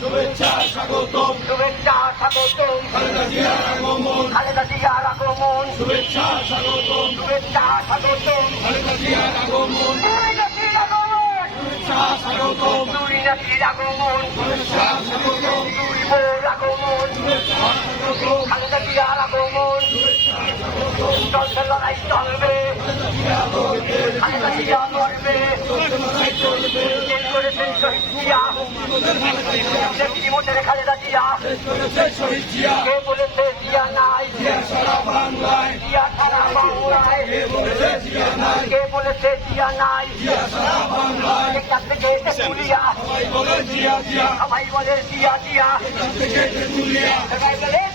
শুভেচ্ছা স্বাগতম শুভেচ্ছা স্বাগতম আগমন শুভেচ্ছা স্বাগতম আগমন শুভেচ্ছা লড়াই চলবে লড়বে করেছেন শহীদ জিয়া নেত্রী খালেদা জিয়া করেছে শহীদ জিয়া কে বলেছে জিয়া নাই সারা বাংলায় জিয়া সারা বাংলায় কে বলেছে জিয়া নাই সারা বাংলায় এখান থেকে সবাই বলে জিয়া জিয়া সবাই বলে জিয়া জিয়া সবাই বলে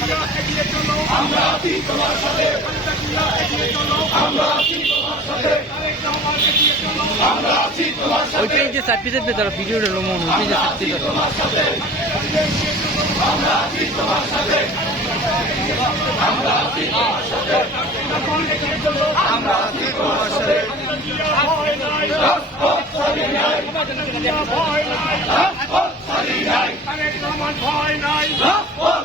শরীরে জিয়া শরীরে আমরা আছি তোমার সাথে আমরা আছি তোমার সাথে আমরা আছি তোমার সাথে পেজে সার্ভিসের ভেতরে ভিডিওটা লোমন ওই পেজে সার্ভিস তোমার সাথে আমরা আছি তোমার সাথে আমরা আছি তোমার সাথে আমরা আছি তোমার সাথে রাজপথ ছাড়ি নাই রাজপথ